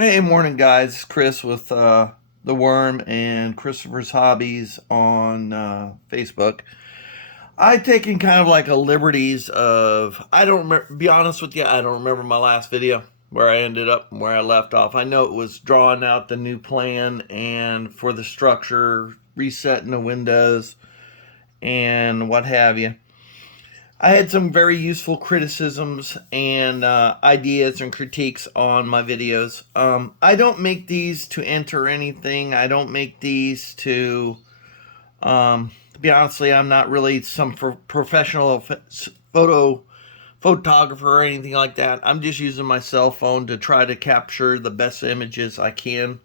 Hey, morning, guys. Chris with the Worm and Christopher's Hobbies on Facebook. I taken kind of like a liberties of I don't remember. Be honest with you, I don't remember my last video where I ended up and where I left off. I know it was drawing out the new plan and for the structure, resetting the windows, and what have you. I had some very useful criticisms and ideas and critiques on my videos. I don't make these to enter anything. I don't make these to be honestly, I'm not really some professional photographer or anything like that. I'm just using my cell phone to try to capture the best images I can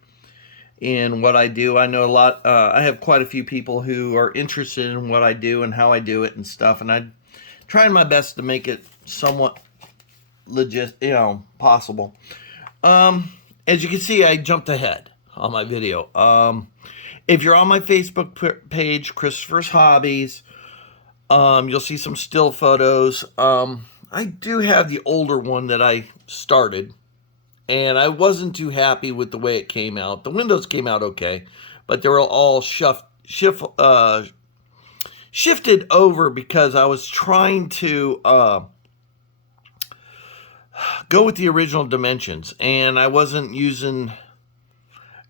in what I do. I know a lot. I have quite a few people who are interested in what I do and how I do it and stuff, and I trying my best to make it somewhat legit, possible. As you can see, I jumped ahead on my video. If you're on my Facebook page, Christopher's Hobbies, you'll see some still photos. I do have the older one that I started, and I wasn't too happy with the way it came out. The windows came out okay, but they were all shifted over because I was trying to go with the original dimensions, and I wasn't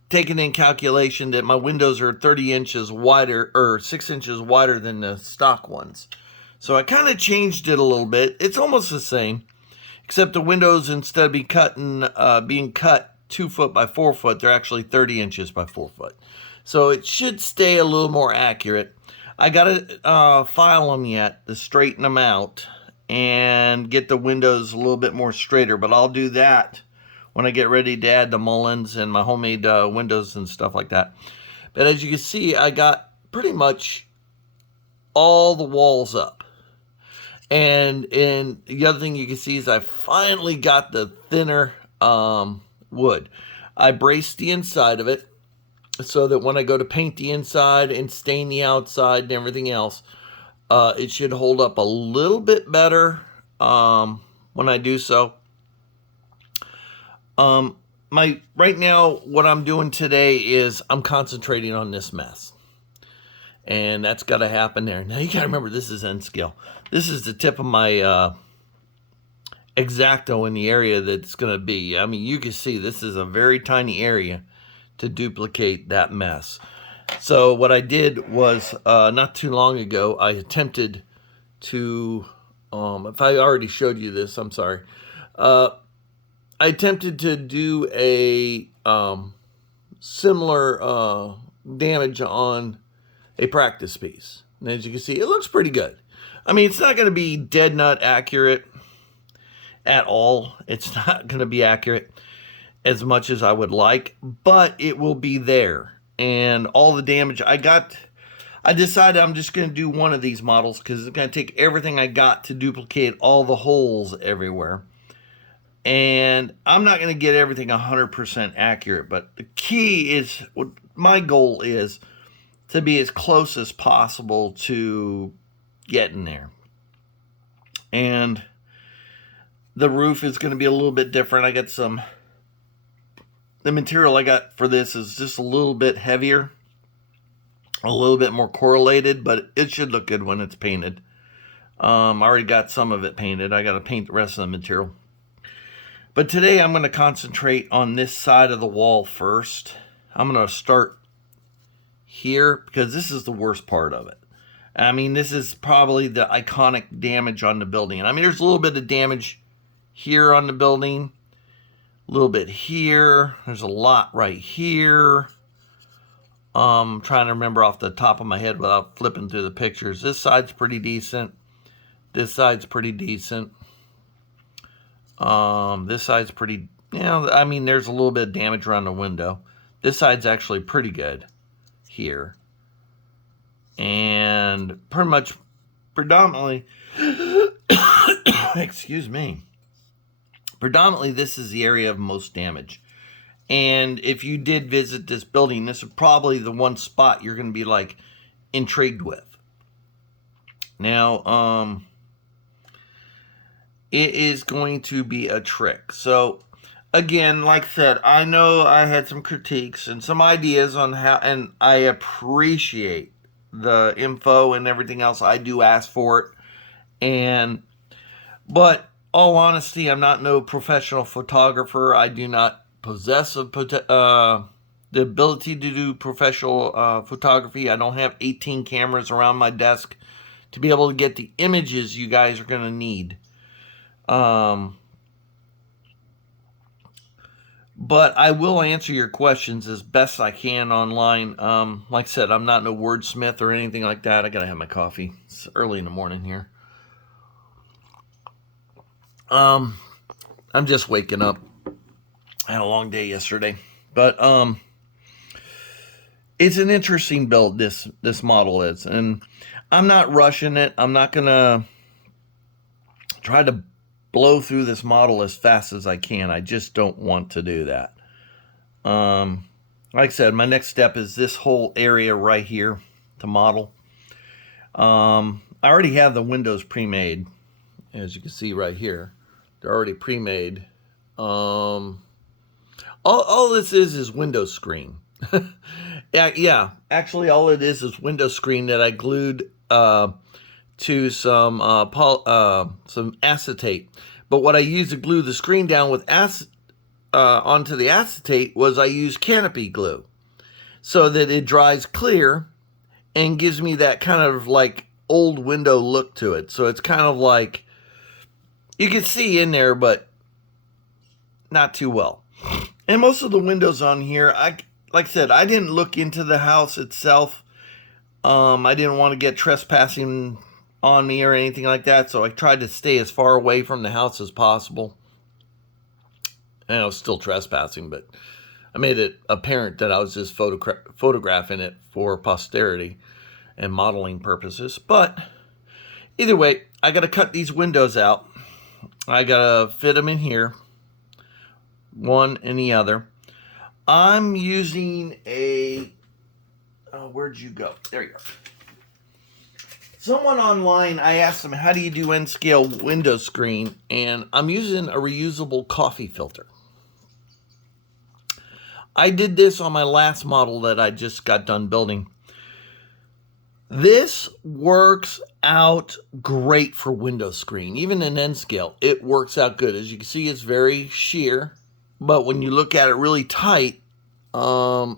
taking in calculation that my windows are 30 inches wider or 6 inches wider than the stock ones. So I kind of changed it a little bit. It's almost the same, except the windows, instead of being cut 2 foot by 4 foot, they're actually 30 inches by 4 foot. So it should stay a little more accurate. I gotta file them yet to straighten them out and get the windows a little bit more straighter, but I'll do that when I get ready to add the Mullins and my homemade windows and stuff like that. But as you can see, I got pretty much all the walls up. And the other thing you can see is I finally got the thinner wood. I braced the inside of it so that when I go to paint the inside and stain the outside and everything else, it should hold up a little bit better when I do so. Right now, what I'm doing today is I'm concentrating on this mess, and that's got to happen there. Now you got to remember, this is N scale. This is the tip of my X-Acto in the area that's going to be. I mean, you can see this is a very tiny area to duplicate that mess. So what I did was, not too long ago, I attempted to, if I already showed you this, I'm sorry. I attempted to do a similar damage on a practice piece. And as you can see, it looks pretty good. I mean, it's not going to be dead nut accurate at all. It's not going to be accurate as much as I would like, but it will be there. And all the damage I decided I'm just going to do one of these models because it's going to take everything I got to duplicate all the holes everywhere. And I'm not going to get everything 100% accurate, but the key is, what my goal is, to be as close as possible to getting there. And the roof is going to be a little bit different. The material I got for this is just a little bit heavier, a little bit more correlated, but it should look good when it's painted. I already got some of it painted. I got to paint the rest of the material. But today I'm going to concentrate on this side of the wall first. I'm going to start here because this is the worst part of it. I mean, this is probably the iconic damage on the building. I mean, there's a little bit of damage here on the building. A little bit here. There's a lot right here. I'm trying to remember off the top of my head without flipping through the pictures. This side's pretty decent. This side's pretty decent. This side's pretty, I mean, there's a little bit of damage around the window. This side's actually pretty good here. And pretty much predominantly, excuse me, predominantly this is the area of most damage. And if you did visit this building, this is probably the one spot you're going to be like intrigued with. Now, it is going to be a trick. So again, like I said, I know I had some critiques and some ideas on how, and I appreciate the info and everything else. I do ask for it. But all honesty, I'm not no professional photographer. I do not possess the ability to do professional photography. I don't have 18 cameras around my desk to be able to get the images you guys are going to need. But I will answer your questions as best I can online. Like I said, I'm not no wordsmith or anything like that. I gotta have my coffee. It's early in the morning here. I'm just waking up. I had a long day yesterday, but it's an interesting build. This model is, and I'm not rushing it. I'm not gonna try to blow through this model as fast as I can. I just don't want to do that. Like I said, my next step is this whole area right here to model. I already have the windows pre-made, as you can see right here. They're already pre-made. All this is window screen. Yeah, actually all it is window screen that I glued to some acetate. But what I used to glue the screen down with onto the acetate was I used canopy glue so that it dries clear and gives me that kind of like old window look to it. So it's kind of like you can see in there, but not too well. And most of the windows on here, like I said, I didn't look into the house itself. I didn't want to get trespassing on me or anything like that, so I tried to stay as far away from the house as possible. And I was still trespassing, but I made it apparent that I was just photographing it for posterity and modeling purposes. But either way, I got to cut these windows out. I got to fit them in here, one and the other. I'm using a... where'd you go? There you go. Someone online, I asked them, how do you do N-scale window screen? And I'm using a reusable coffee filter. I did this on my last model that I just got done building. This works out great for window screen. Even in N-scale, it works out good. As you can see, it's very sheer. But when you look at it really tight, let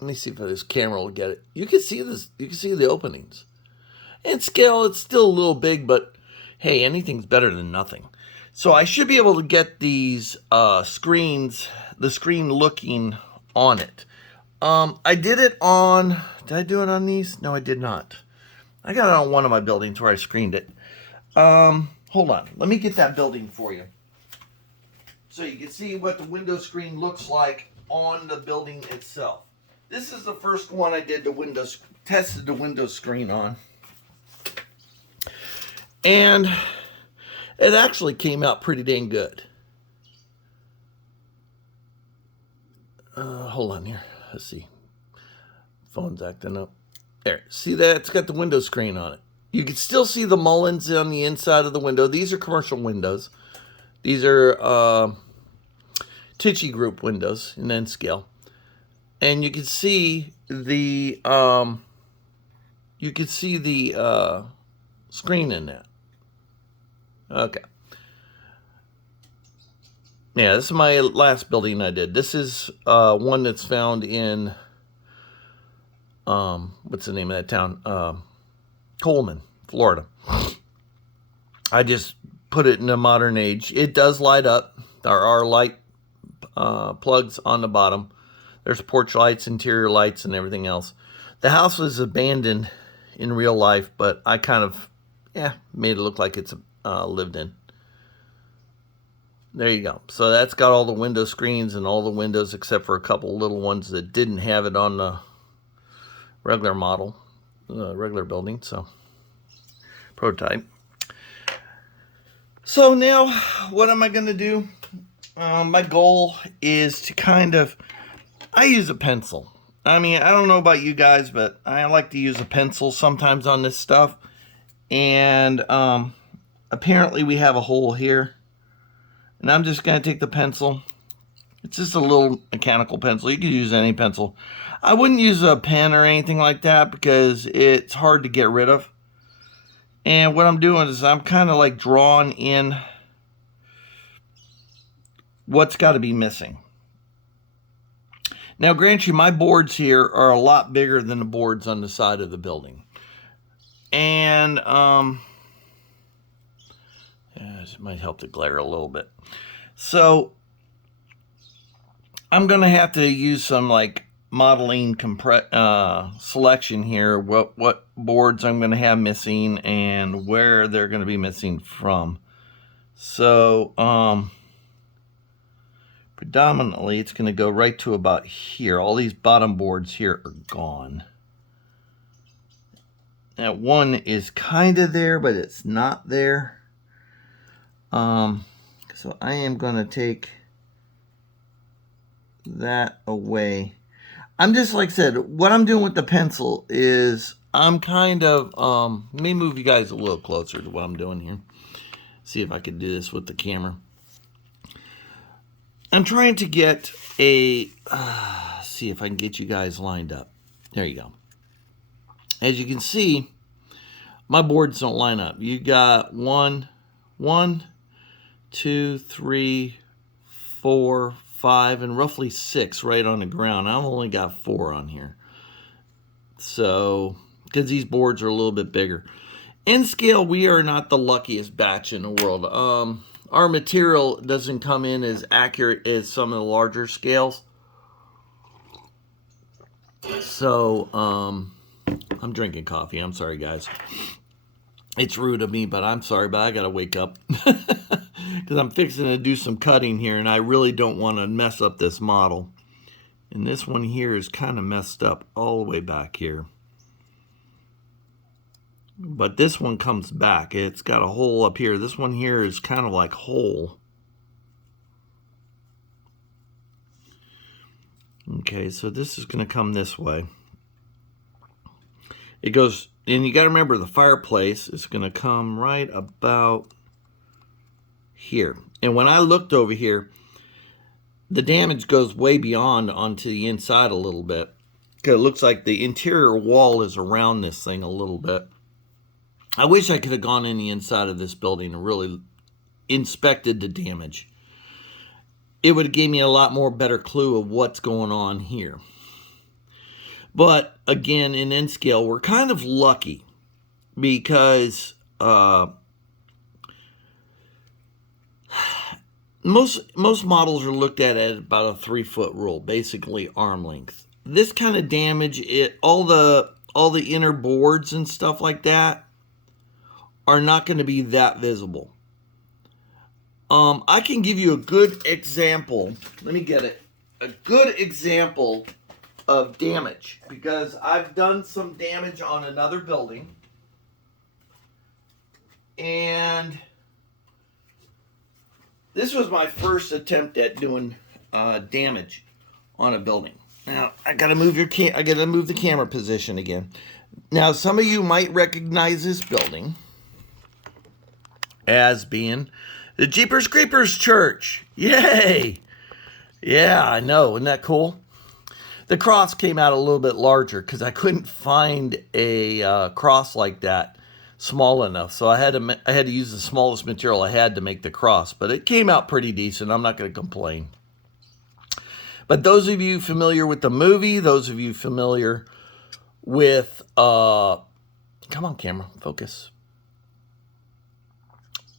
me see if this camera will get it. You can see this. You can see the openings. In scale, it's still a little big, but hey, anything's better than nothing. So I should be able to get these the screen looking on it. I did it on, did I do it on these? No, I did not. I got it on one of my buildings where I screened it. Hold on, let me get that building for you. So you can see what the window screen looks like on the building itself. This is the first one I did tested the window screen on. And it actually came out pretty dang good. Hold on here. Let's see. Phone's acting up. There. See that? It's got the window screen on it. You can still see the mullions on the inside of the window. These are commercial windows. These are Tichy Group windows in N-scale. And you can see the screen in that. Okay. Yeah, this is my last building I did. This is one that's found in what's the name of that town? Coleman, Florida. I just put it in a modern age. It does light up. There are light plugs on the bottom. There's porch lights, interior lights, and everything else. The house was abandoned in real life, but I kind of, made it look like it's lived in. There you go. So that's got all the window screens and all the windows except for a couple little ones that didn't have it on the regular model, regular building, so prototype. So now, what am I going to do? My goal is to I use a pencil. I mean, I don't know about you guys, but I like to use a pencil sometimes on this stuff. And apparently we have a hole here. And I'm just going to take the pencil It's just a little mechanical pencil. You can use any pencil. I wouldn't use a pen or anything like that because it's hard to get rid of. And what I'm doing is I'm kind of like drawing in what's got to be missing. Now, grant you, my boards here are a lot bigger than the boards on the side of the building. And, it might help the glare a little bit. So, I'm going to have to use some, like, modeling selection here. What boards I'm going to have missing and where they're going to be missing from. So, predominantly, it's going to go right to about here. All these bottom boards here are gone. That one is kind of there, but it's not there. So I am going to take that away. I'm just, like I said, what I'm doing with the pencil is I'm kind of, let me move you guys a little closer to what I'm doing here. See if I can do this with the camera. I'm trying to get a, see if I can get you guys lined up. There you go. As you can see, my boards don't line up. You got 1, 2, 3, 4, 5, and roughly 6 right on the ground. I've only got 4 on here. So, because these boards are a little bit bigger. In scale, we are not the luckiest batch in the world. Our material doesn't come in as accurate as some of the larger scales. So, I'm drinking coffee. I'm sorry, guys. It's rude of me, but I'm sorry, but I gotta wake up. Because I'm fixing to do some cutting here, and I really don't want to mess up this model. And this one here is kind of messed up all the way back here. But this one comes back. It's got a hole up here. This one here is kind of like whole. Okay, so this is going to come this way. It goes, and you got to remember the fireplace is going to come right about here. And when I looked over here, the damage goes way beyond onto the inside a little bit. It looks like the interior wall is around this thing a little bit. I wish I could have gone in the inside of this building and really inspected the damage. It would have given me a lot more better clue of what's going on here. But again, in N scale, we're kind of lucky because most models are looked at about a 3-foot rule, basically arm length. This kind of damage, all the inner boards and stuff like that are not going to be that visible. I can give you a good example. Let me get it. A good example of damage, because I've done some damage on another building, and this was my first attempt at doing damage on a building. Now I gotta move I gotta move the camera position again. Now some of you might recognize this building as being the Jeepers Creepers Church. Yay! Yeah, I know. Isn't that cool? The cross came out a little bit larger because I couldn't find a cross like that small enough. So I had to use the smallest material I had to make the cross. But it came out pretty decent. I'm not going to complain. But those of you familiar with the movie, those of you familiar with... come on, camera. Focus.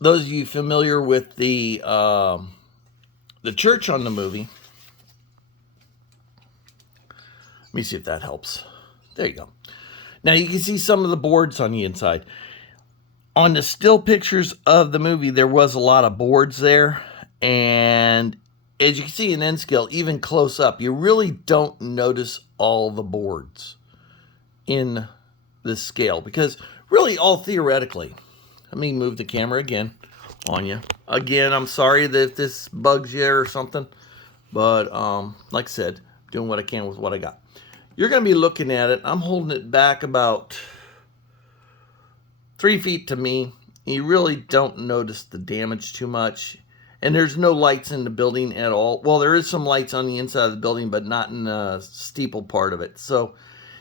Those of you familiar with the church on the movie... Let me see if that helps. There you go. Now you can see some of the boards on the inside. On the still pictures of the movie, there was a lot of boards there. And as you can see in N scale, even close up, you really don't notice all the boards in this scale. Because really all theoretically, let me move the camera again on you. Again, I'm sorry that if this bugs you or something. But like I said, doing what I can with what I got. You're going to be looking at it. I'm holding it back about 3 feet to me. You really don't notice the damage too much. And there's no lights in the building at all. Well, there is some lights on the inside of the building, but not in the steeple part of it. So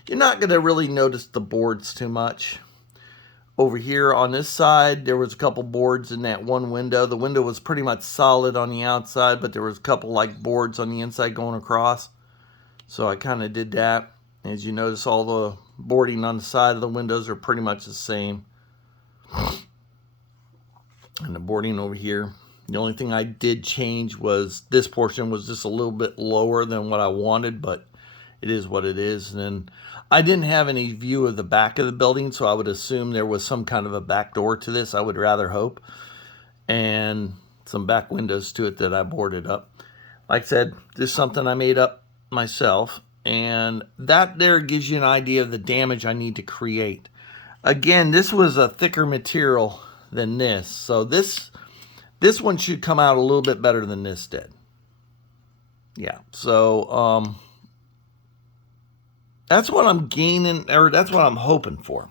you're not going to really notice the boards too much. Over here on this side, there was a couple boards in that one window. The window was pretty much solid on the outside, but there was a couple like boards on the inside going across. So I kind of did that. As you notice, all the boarding on the side of the windows are pretty much the same. And the boarding over here, the only thing I did change was this portion was just a little bit lower than what I wanted, but it is what it is. And then I didn't have any view of the back of the building, so I would assume there was some kind of a back door to this, I would rather hope. And some back windows to it that I boarded up. Like I said, this is something I made up myself. And that there gives you an idea of the damage I need to create. Again, this was a thicker material than this. So this one should come out a little bit better than this did. Yeah, so that's what I'm gaining, or that's what I'm hoping for.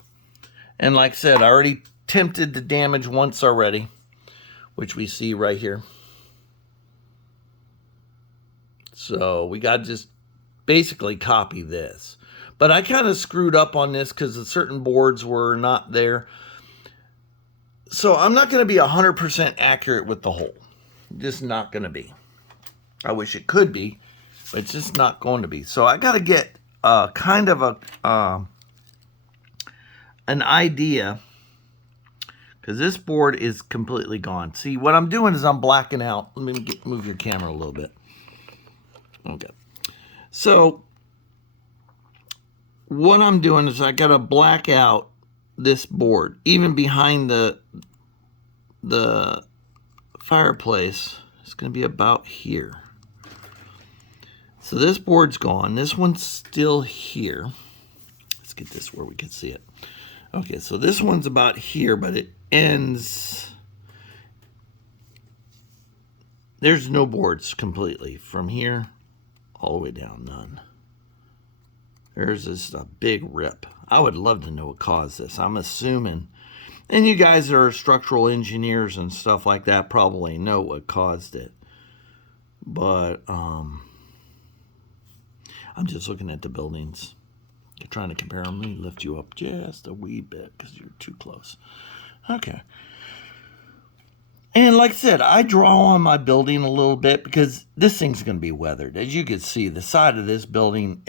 And like I said, I already attempted the damage once already, which we see right here. So we got to just basically copy this. But I kind of screwed up on this because certain boards were not there. So I'm not going to be 100% accurate with the hole. Just not going to be. I wish it could be, but it's just not going to be. So I got to get kind of an idea, because this board is completely gone. See, what I'm doing is I'm blacking out. Let me move your camera a little bit. Okay. So what I'm doing is I got to black out this board, even behind the fireplace. It's going to be about here. So this board's gone. This one's still here. Let's get this where we can see it. Okay, so this one's about here, but it ends. There's no boards completely from here all the way down, none. There's just a big rip. I would love to know what caused this. I'm assuming, and you guys are structural engineers and stuff like that, probably know what caused it. But I'm just looking at the buildings. You're trying to compare them. Let me lift you up just a wee bit because you're too close. Okay. And like I said, I draw on my building a little bit because this thing's going to be weathered. As you can see, the side of this building,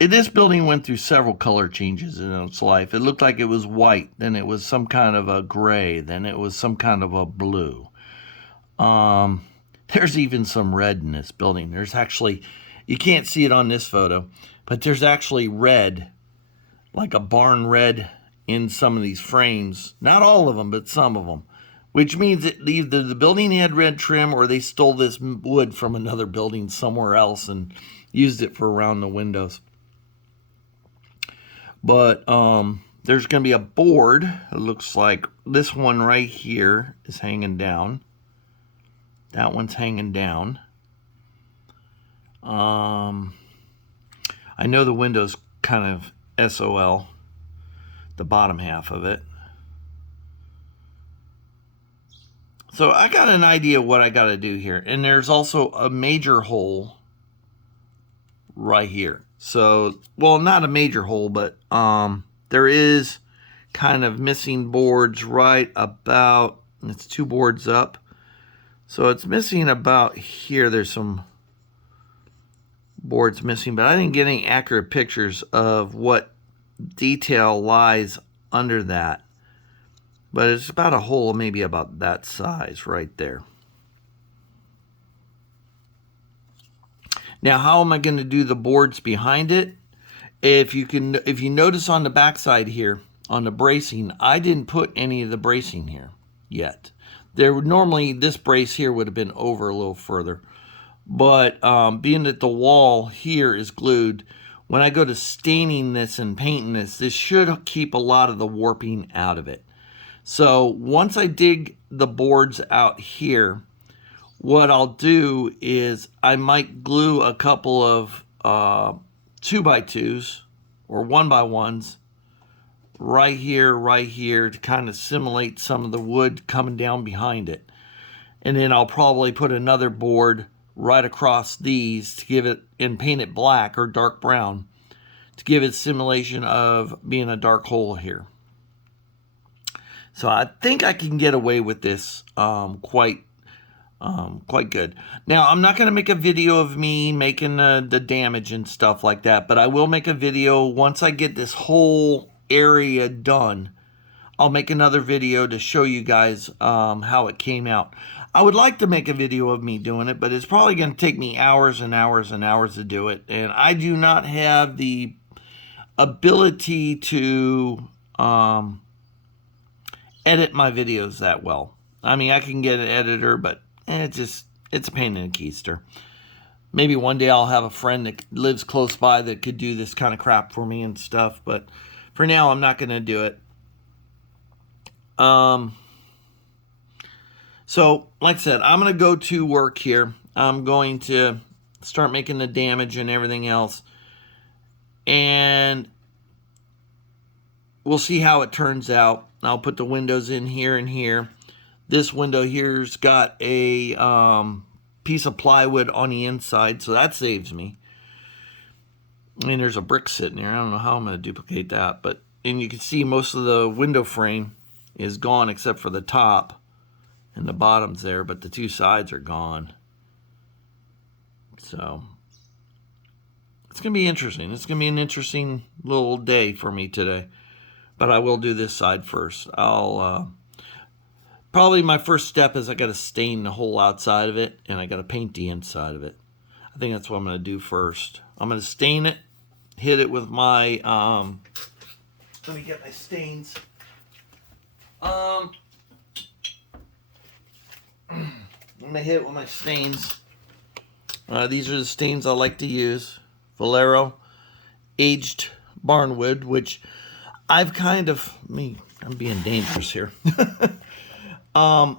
this building went through several color changes in its life. It looked like it was white, then it was some kind of a gray, then it was some kind of a blue. There's even some red in this building. There's actually, you can't see it on this photo, but there's actually red, like a barn red in some of these frames. Not all of them, but some of them. Which means that either the building had red trim or they stole this wood from another building somewhere else and used it for around the windows. But there's going to be a board. It looks like this one right here is hanging down. That one's hanging down. I know the window's kind of SOL, the bottom half of it. So I got an idea what I got to do here. And there's also a major hole right here. So, well, not a major hole, but there is kind of missing boards right about, it's 2 boards up. So it's missing about here. There's some boards missing, but I didn't get any accurate pictures of what detail lies under that. But it's about a hole maybe about that size right there. Now, how am I going to do the boards behind it? If you notice on the backside here, on the bracing, I didn't put any of the bracing here yet. Normally, this brace here would have been over a little further. But being that the wall here is glued, when I go to staining this and painting this, this should keep a lot of the warping out of it. So once I dig the boards out here, what I'll do is I might glue a couple of 2x2s or 1x1s right here to kind of simulate some of the wood coming down behind it. And then I'll probably put another board right across these to give it, and paint it black or dark brown to give it simulation of being a dark hole here. So I think I can get away with this quite good. Now, I'm not going to make a video of me making the damage and stuff like that, but I will make a video once I get this whole area done. I'll make another video to show you guys how it came out. I would like to make a video of me doing it, but it's probably going to take me hours and hours and hours to do it. And I do not have the ability to edit my videos that well. I mean, I can get an editor, but it's a pain in the keister. Maybe one day I'll have a friend that lives close by that could do this kind of crap for me and stuff. But for now, I'm not going to do it. So, like I said, I'm going to go to work here. I'm going to start making the damage and everything else. And we'll see how it turns out. I'll put the windows in here and here. This window here's got a piece of plywood on the inside, so that saves me. I mean, there's a brick sitting there. I don't know how I'm going to duplicate that. And you can see most of the window frame is gone except for the top. And the bottom's there, but the two sides are gone. So it's going to be interesting. It's going to be an interesting little day for me today. But I will do this side first. I'll probably my first step is I got to stain the whole outside of it, and I got to paint the inside of it. I think that's what I'm going to do first. I'm going to stain it, hit it with my let me get my stains. I'm going to hit it with my stains. These are the stains I like to use. Valero aged barnwood, which I've kind of, I'm being dangerous here. I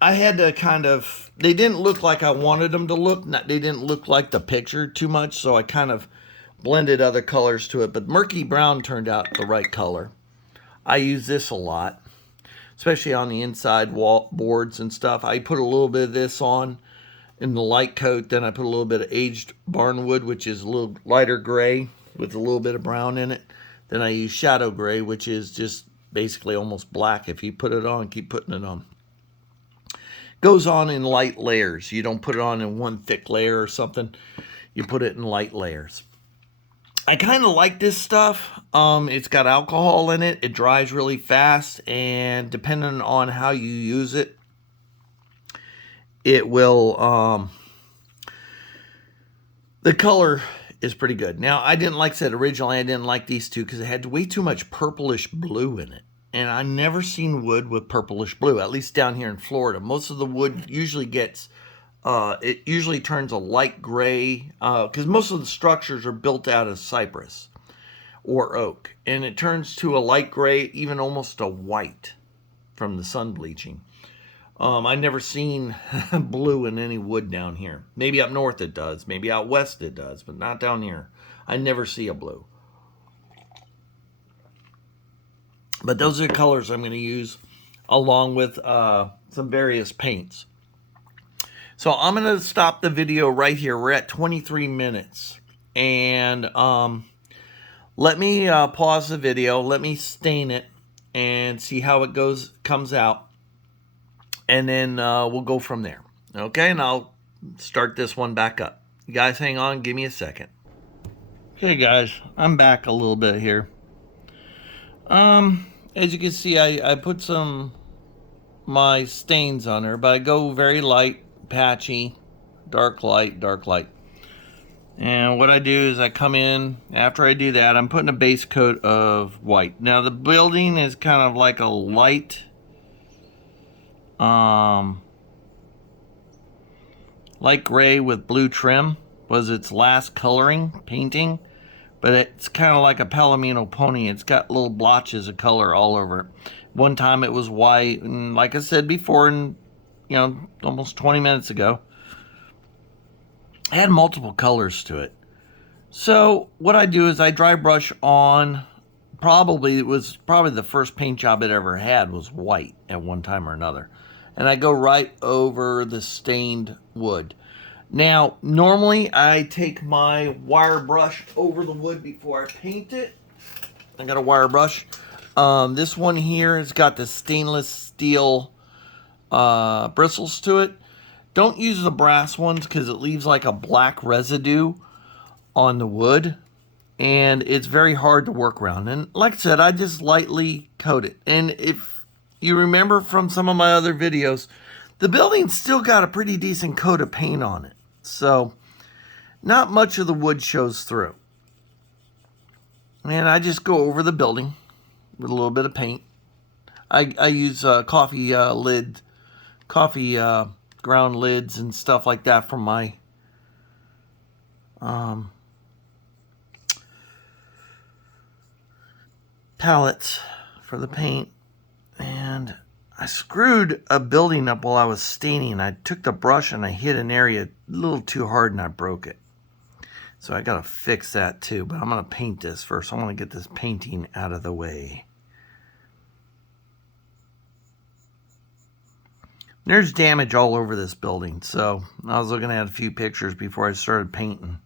had to kind of, they didn't look like I wanted them to look. They didn't look like the picture too much, so I kind of blended other colors to it. But murky brown turned out the right color. I use this a lot, especially on the inside wall boards and stuff. I put a little bit of this on in the light coat. Then I put a little bit of aged barnwood, which is a little lighter gray with a little bit of brown in it. Then I use shadow gray, which is just basically almost black. If you put it on, keep putting it on. Goes on in light layers. You don't put it on in one thick layer or something. You put it in light layers. I kind of like this stuff. It's got alcohol in it. It dries really fast, and depending on how you use it, it will, the color is pretty good. Now, I didn't, like I said, originally I didn't like these two because it had way too much purplish blue in it. And I've never seen wood with purplish blue, at least down here in Florida. Most of the wood usually gets, it usually turns a light gray, because most of the structures are built out of cypress or oak. And it turns to a light gray, even almost a white from the sun bleaching. I've never seen blue in any wood down here. Maybe up north it does. Maybe out west it does, but not down here. I never see a blue. But those are the colors I'm going to use along with some various paints. So I'm going to stop the video right here. We're at 23 minutes. And let me pause the video. Let me stain it and see how it comes out. And then we'll go from there. Okay, and I'll start this one back up. You guys hang on, give me a second. Okay guys, I'm back a little bit here. As you can see, I put my stains on her, but I go very light, patchy, dark light, dark light. And what I do is I come in, after I do that, I'm putting a base coat of white. Now the building is kind of like a light, light gray with blue trim was its last coloring, painting. But it's kind of like a Palomino pony. It's got little blotches of color all over it. One time it was white, and like I said before, and almost 20 minutes ago, it had multiple colors to it. So what I do is I dry brush on. Probably the first paint job it ever had was white at one time or another, and I go right over the stained wood. Now, normally I take my wire brush over the wood before I paint it. I got a wire brush. This one here has got the stainless steel bristles to it. Don't use the brass ones because it leaves like a black residue on the wood, and it's very hard to work around. And like I said, I just lightly coat it. And if you remember from some of my other videos, the building's still got a pretty decent coat of paint on it. So not much of the wood shows through. And I just go over the building with a little bit of paint. I use coffee ground lids and stuff like that from my palettes for the paint. And I screwed a building up while I was staining. I took the brush and I hit an area a little too hard and I broke it. So I gotta fix that too, but I'm gonna paint this first. I wanna get this painting out of the way. There's damage all over this building, so I was looking at a few pictures before I started painting.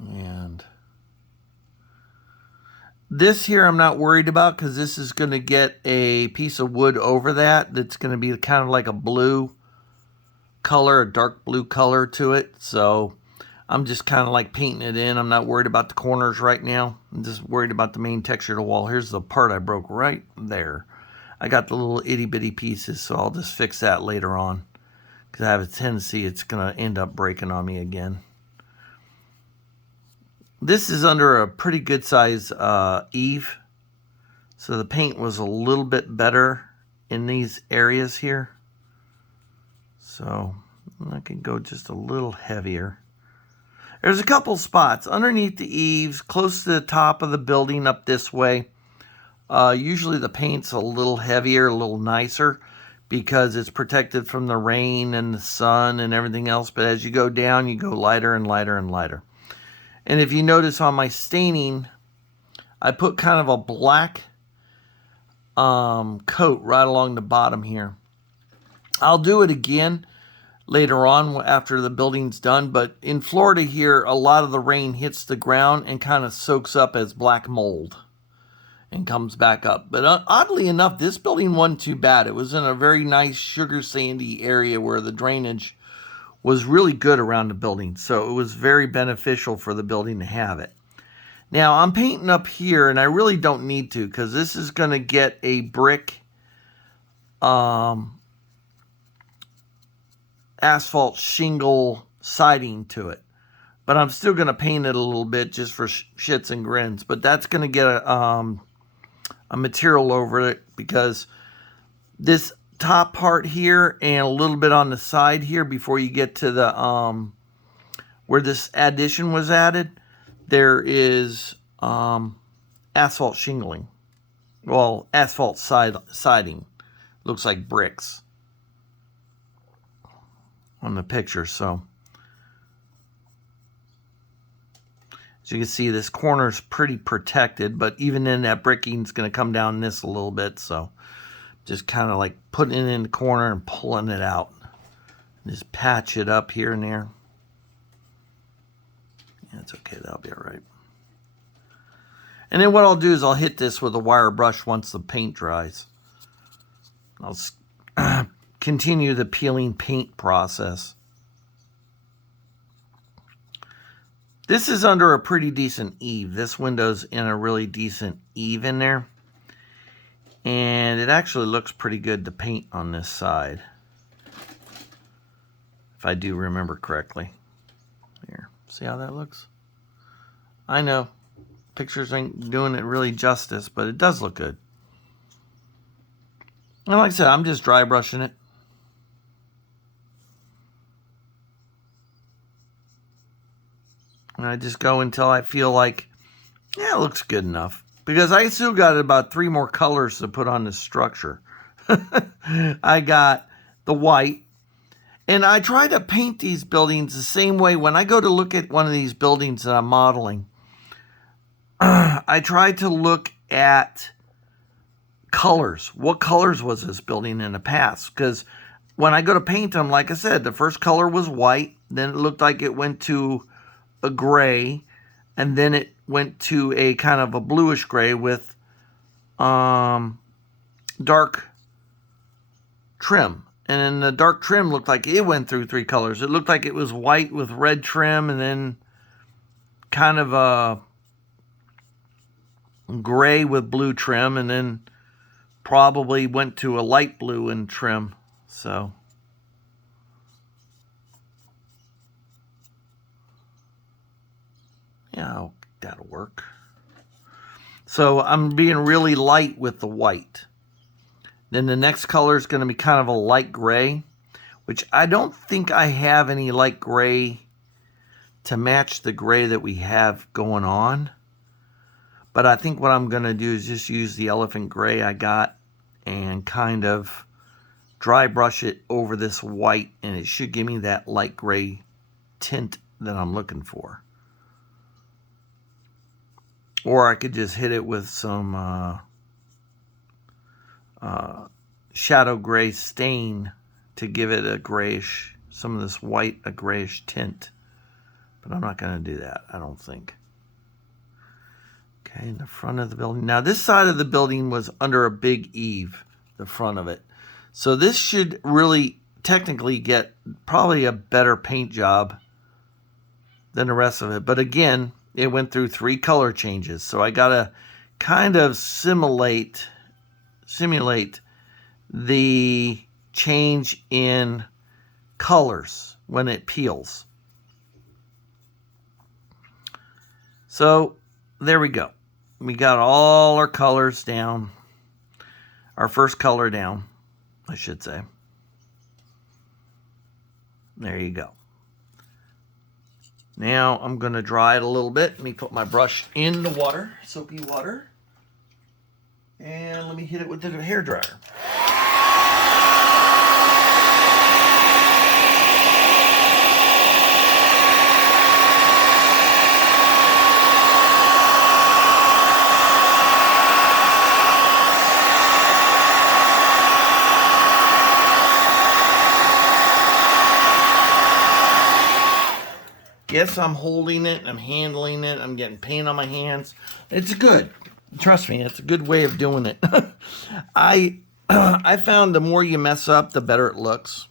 And this here I'm not worried about because this is going to get a piece of wood over that that's going to be kind of like a blue color, a dark blue color to it. So I'm just kind of like painting it in. I'm not worried about the corners right now. I'm just worried about the main texture of the wall. Here's the part I broke right there. I got the little itty bitty pieces, so I'll just fix that later on because I have a tendency it's going to end up breaking on me again. This is under a pretty good size eave, so the paint was a little bit better in these areas here. So I can go just a little heavier. There's a couple spots underneath the eaves, close to the top of the building up this way. Usually the paint's a little heavier, a little nicer, because it's protected from the rain and the sun and everything else. But as you go down, you go lighter and lighter and lighter. And if you notice on my staining, I put kind of a black coat right along the bottom here. I'll do it again later on after the building's done, but in Florida here, a lot of the rain hits the ground and kind of soaks up as black mold and comes back up. But oddly enough, this building wasn't too bad. It was in a very nice sugar sandy area where the drainage was really good around the building, so it was very beneficial for the building to have it. Now I'm painting up here, and I really don't need to because this is going to get a brick asphalt shingle siding to it, but I'm still going to paint it a little bit just for shits and grins. But that's going to get a material over it because this top part here and a little bit on the side here before you get to the where this addition was added, there is asphalt shingling. Well, asphalt siding. Looks like bricks on the picture. So as you can see, this corner is pretty protected, but even then that bricking is going to come down this a little bit. So just kind of like putting it in the corner and pulling it out. Just patch it up here and there. Yeah, it's okay. That'll be all right. And then what I'll do is I'll hit this with a wire brush once the paint dries. I'll continue the peeling paint process. This is under a pretty decent eave. This window's in a really decent eave in there. And it actually looks pretty good to paint on this side, if I do remember correctly. Here, see how that looks? I know, pictures ain't doing it really justice, but it does look good. And like I said, I'm just dry brushing it. And I just go until I feel like, yeah, it looks good enough. Because I still got about 3 more colors to put on this structure. I got the white. And I try to paint these buildings the same way. When I go to look at one of these buildings that I'm modeling, I try to look at colors. What colors was this building in the past? Because when I go to paint them, like I said, the first color was white. Then it looked like it went to a gray. And then it went to a kind of a bluish gray with dark trim. And then the dark trim looked like it went through 3 colors. It looked like it was white with red trim and then kind of a gray with blue trim, and then probably went to a light blue in trim. So yeah, that'll work. So I'm being really light with the white. Then the next color is going to be kind of a light gray, which I don't think I have any light gray to match the gray that we have going on. But I think what I'm going to do is just use the elephant gray I got and kind of dry brush it over this white, and it should give me that light gray tint that I'm looking for. Or I could just hit it with some shadow gray stain to give it a grayish, some of this white, a grayish tint. But I'm not going to do that, I don't think. Okay, in the front of the building. Now this side of the building was under a big eave, the front of it. So this should really technically get probably a better paint job than the rest of it. But again, it went through 3 color changes. So I got to kind of simulate the change in colors when it peels. So there we go. We got all our colors down. Our first color down, I should say. There you go. Now I'm going to dry it a little bit. Let me put my brush in the water, soapy water. And let me hit it with the hairdryer. Yes, I'm holding it, I'm handling it, I'm getting paint on my hands. It's good. Trust me, it's a good way of doing it. I found the more you mess up, the better it looks.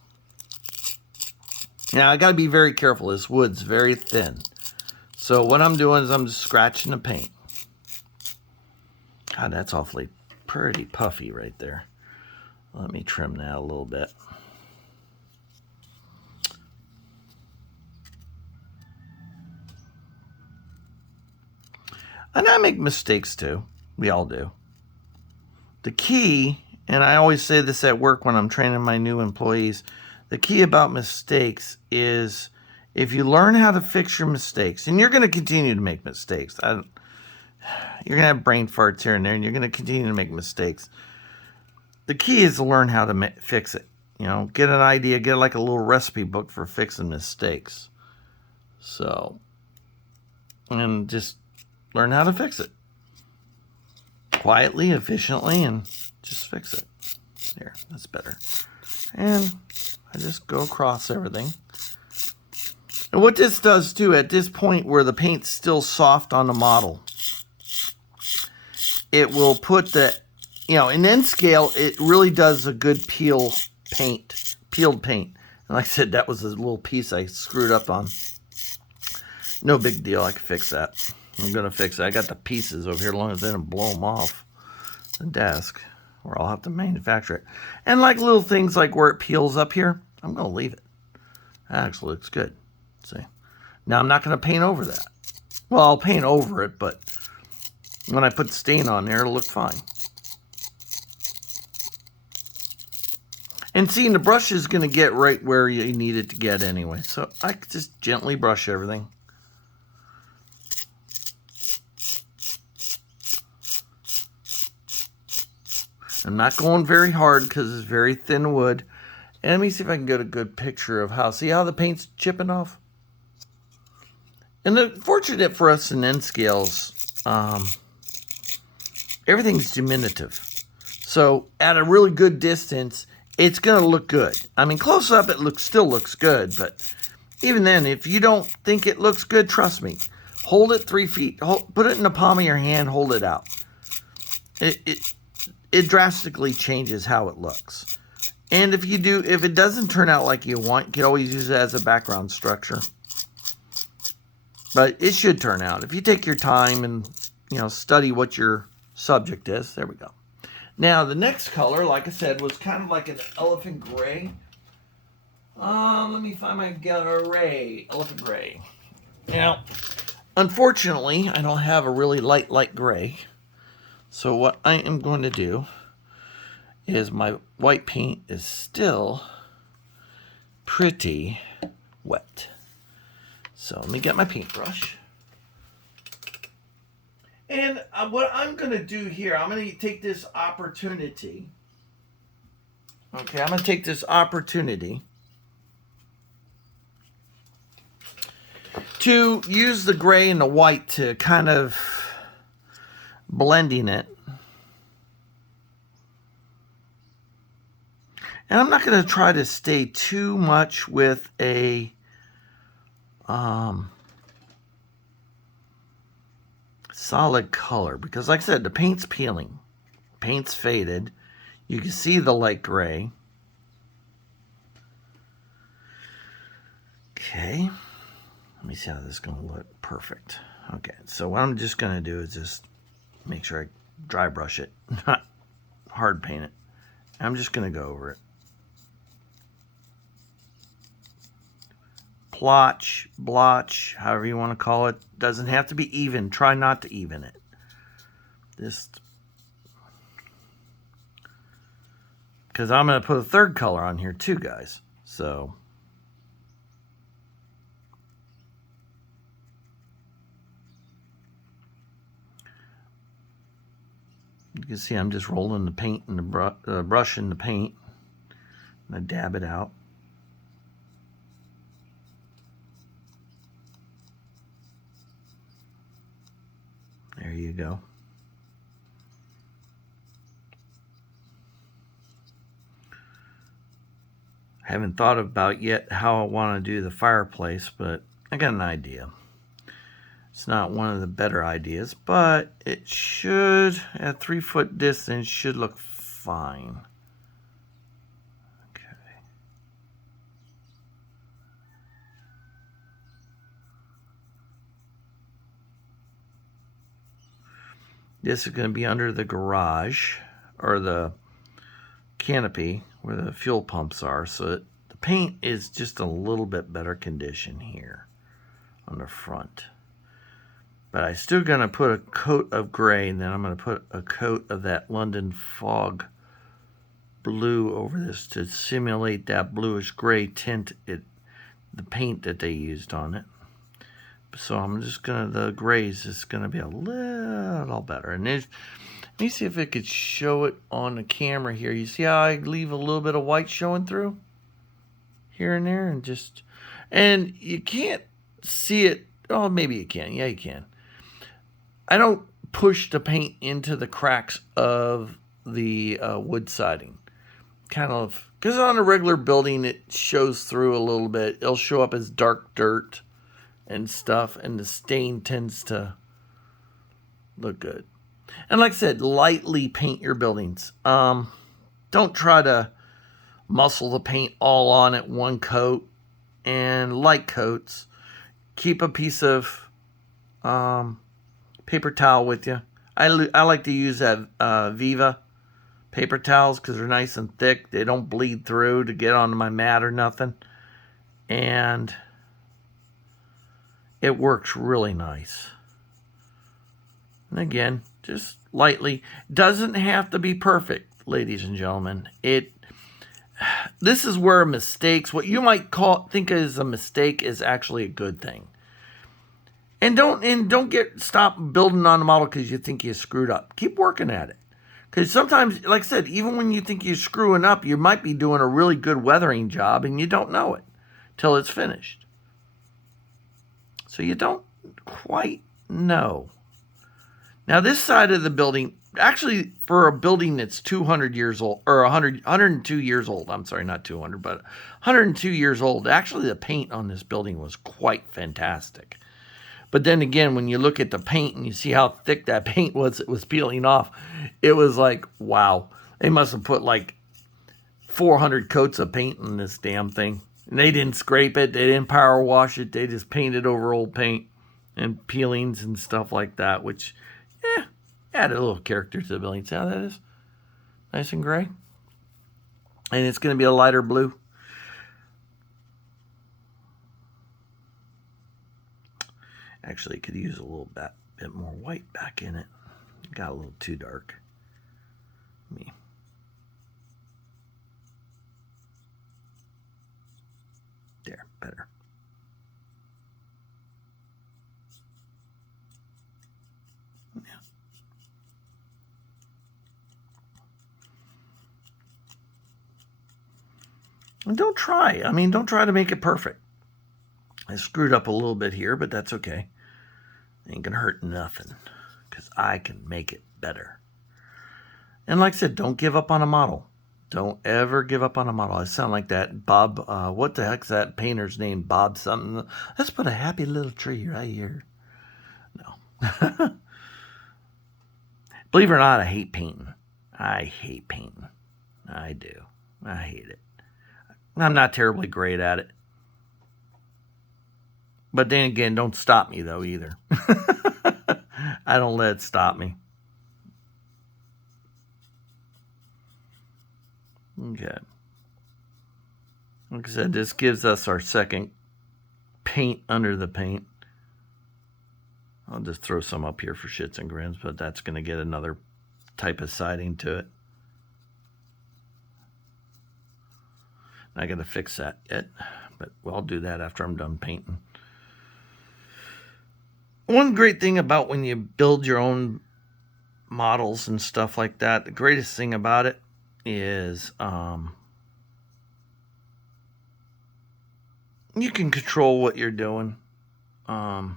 Now, I got to be very careful. This wood's very thin. So what I'm doing is I'm just scratching the paint. God, that's awfully pretty puffy right there. Let me trim that a little bit. And I make mistakes too. We all do. The key, and I always say this at work when I'm training my new employees, the key about mistakes is if you learn how to fix your mistakes, and you're going to continue to make mistakes. You're going to have brain farts here and there, and you're going to continue to make mistakes. The key is to learn how to fix it. You know, get an idea, get like a little recipe book for fixing mistakes. So, and just learn how to fix it quietly, efficiently, and just fix it. There, that's better. And I just go across everything. And what this does too, at this point where the paint's still soft on the model, it will put the, in N scale, it really does a good peeled paint. And like I said, that was a little piece I screwed up on. No big deal, I can fix that. I'm going to fix it. I got the pieces over here, as long as they don't blow them off the desk, or I'll have to manufacture it. And like little things like where it peels up here, I'm going to leave it. That actually looks good. See? Now I'm not going to paint over that. Well, I'll paint over it, but when I put the stain on there, it'll look fine. And seeing the brush is going to get right where you need it to get anyway. So I can just gently brush everything. I'm not going very hard because it's very thin wood. And let me see if I can get a good picture of how, see how the paint's chipping off? And the fortunate for us in N scales, everything's diminutive. So at a really good distance, it's going to look good. I mean, close up, it still looks good. But even then, if you don't think it looks good, trust me. Hold it 3 feet. Put it in the palm of your hand. Hold it out. It drastically changes how it looks. And if it doesn't turn out like you want, you can always use it as a background structure. But it should turn out. If you take your time and, study what your subject is. There we go. Now, the next color, like I said, was kind of like an elephant gray. Let me find my gray. Elephant gray. Now, unfortunately, I don't have a really light gray. So what I am going to do is my white paint is still pretty wet. So let me get my paintbrush. And what I'm going to do here, I'm going to take this opportunity. Okay, I'm going to take this opportunity to use the gray and the white to kind of blending it. And I'm not going to try to stay too much with a solid color, because like I said, the paint's peeling. Paint's faded. You can see the light gray. Okay. Let me see how this is going to look. Perfect. Okay, so what I'm just going to do is just make sure I dry brush it, not hard paint it. I'm just going to go over it. Blotch, however you want to call it. Doesn't have to be even. Try not to even it. Just because I'm going to put a third color on here too, guys. So you can see I'm just rolling the paint and the brush in the paint. And I dab it out. There you go. I haven't thought about yet how I want to do the fireplace, but I got an idea. It's not one of the better ideas, but it should, at 3 foot distance, should look fine. Okay. This is going to be under the garage, or the canopy, where the fuel pumps are, so the paint is just a little bit better condition here on the front. But I'm still going to put a coat of gray, and then I'm going to put a coat of that London Fog blue over this to simulate that bluish gray tint, the paint that they used on it. So I'm just going to, the grays is going to be a little better. And let me see if I could show it on the camera here. You see how I leave a little bit of white showing through? Here and there, and you can't see it. Oh, maybe you can. Yeah, you can. I don't push the paint into the cracks of the wood siding. Kind of, because on a regular building, it shows through a little bit. It'll show up as dark dirt and stuff, and the stain tends to look good. And like I said, lightly paint your buildings. Don't try to muscle the paint all on at one coat, and light coats. Keep a piece of paper towel with you. I like to use that Viva paper towels because they're nice and thick. They don't bleed through to get onto my mat or nothing. And it works really nice. And again, just lightly. Doesn't have to be perfect, ladies and gentlemen. This is where mistakes, what you might think is a mistake, is actually a good thing. And don't stop building on the model because you think you screwed up. Keep working at it. Because sometimes, like I said, even when you think you're screwing up, you might be doing a really good weathering job and you don't know it till it's finished. So you don't quite know. Now this side of the building, actually, for a building that's 200 years old, or 102 years old, I'm sorry, not 200, but 102 years old, actually the paint on this building was quite fantastic. But then again, when you look at the paint and you see how thick that paint was, it was peeling off, it was like, wow. They must have put like 400 coats of paint in this damn thing. And they didn't scrape it. They didn't power wash it. They just painted over old paint and peelings and stuff like that, which, added a little character to the building. See how that is? Nice and gray. And it's going to be a lighter blue. Actually, could use a little bit more white back in it. Got a little too dark. Me. There, better. Yeah. And don't try. Don't try to make it perfect. I screwed up a little bit here, but that's okay. Ain't gonna hurt nothing, because I can make it better. And like I said, don't give up on a model. Don't ever give up on a model. I sound like that Bob, what the heck's that painter's name? Bob something. Let's put a happy little tree right here. No. Believe it or not, I hate painting. I hate painting. I do. I hate it. I'm not terribly great at it. But then again, don't stop me, though, either. I don't let it stop me. Okay. Like I said, this gives us our second paint under the paint. I'll just throw some up here for shits and grins, but that's going to get another type of siding to it. I got to fix that yet, but I'll do that after I'm done painting. One great thing about when you build your own models and stuff like that, the greatest thing about it is you can control what you're doing. And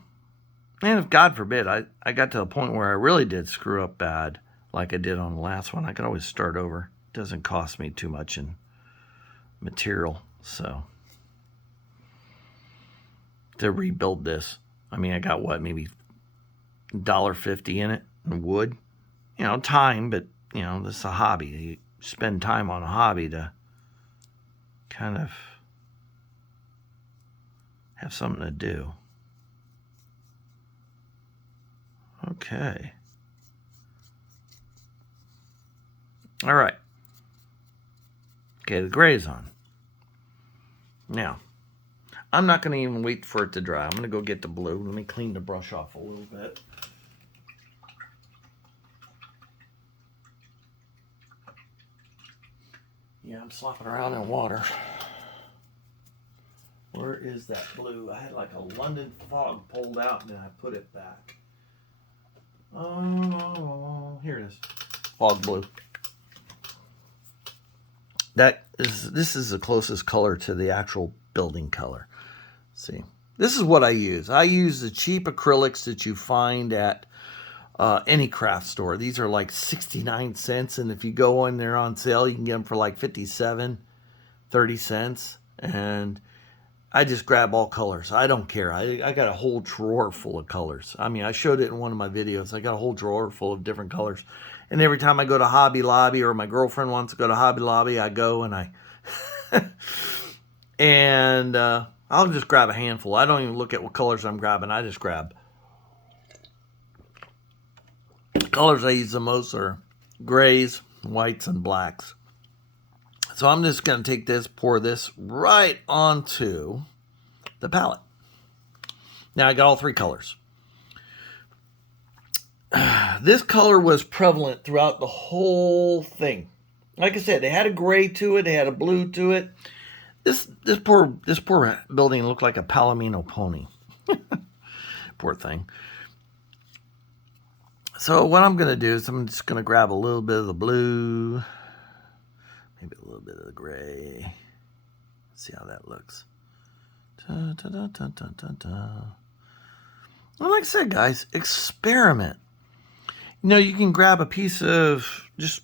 if God forbid, I got to the point where I really did screw up bad, like I did on the last one, I could always start over. It doesn't cost me too much in material, so to rebuild this. I got what, maybe $1.50 in it, in wood. Time, but, this is a hobby. You spend time on a hobby to kind of have something to do. Okay. All right. Okay, the gray's on. Now, I'm not going to even wait for it to dry. I'm going to go get the blue. Let me clean the brush off a little bit. Yeah, I'm slopping around in water. Where is that blue? I had like a London fog pulled out and then I put it back. Oh, here it is. Fog blue. This is the closest color to the actual building color. See, this is what I use. I use the cheap acrylics that you find at any craft store. These are like 69 cents, and if you go in there on sale, you can get them for like 57, 30 cents. And I just grab all colors. I don't care. I got a whole drawer full of colors. I showed it in one of my videos. I got a whole drawer full of different colors. And every time I go to Hobby Lobby, or my girlfriend wants to go to Hobby Lobby, I go and and I'll just grab a handful. I don't even look at what colors I'm grabbing. I just grab. The colors I use the most are grays, whites, and blacks. So I'm just going to take this, pour this right onto the palette. Now I got all three colors. This color was prevalent throughout the whole thing. Like I said, they had a gray to it, they had a blue to it. This poor building looked like a Palomino pony. Poor thing. So what I'm going to do is I'm just going to grab a little bit of the blue, maybe a little bit of the gray. See how that looks. Da, da, da, da, da, da, da. Well, like I said, guys, experiment. You can grab a piece of just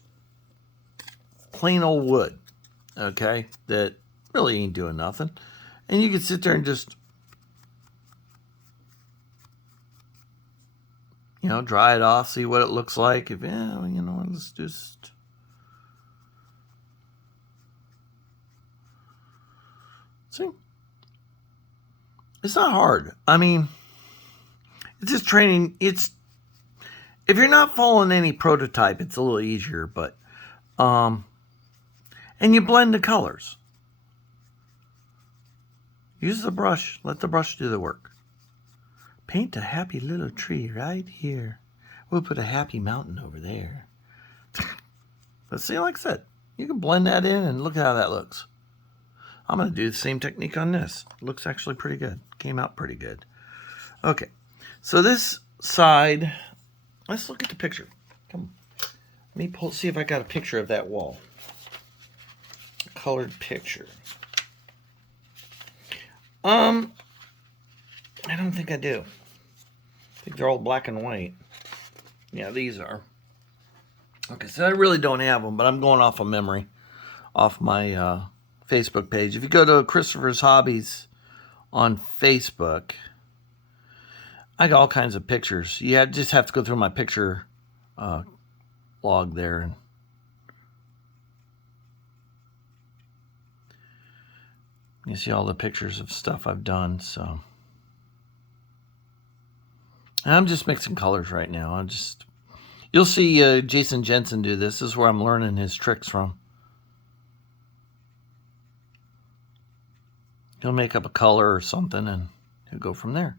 plain old wood, okay, that really ain't doing nothing. And you can sit there and just, dry it off, see what it looks like. If, let's just... See? It's not hard. I mean, it's just training. If you're not following any prototype, it's a little easier, but, and you blend the colors. Use the brush. Let the brush do the work. Paint a happy little tree right here. We'll put a happy mountain over there. But see, like I said, you can blend that in and look at how that looks. I'm going to do the same technique on this. It looks actually pretty good. Came out pretty good. Okay, so this side, let's look at the picture. Come on. Let me see if I got a picture of that wall. A colored picture. I don't think I do. I think they're all black and white. Yeah, these are. Okay, so I really don't have them, but I'm going off of memory, off my Facebook page. If you go to Christopher's Hobbies on Facebook, I got all kinds of pictures. You just have to go through my picture log there. And you see all the pictures of stuff I've done. So, and I'm just mixing colors right now. You'll see Jason Jensen do this. This is where I'm learning his tricks from. He'll make up a color or something, and he'll go from there.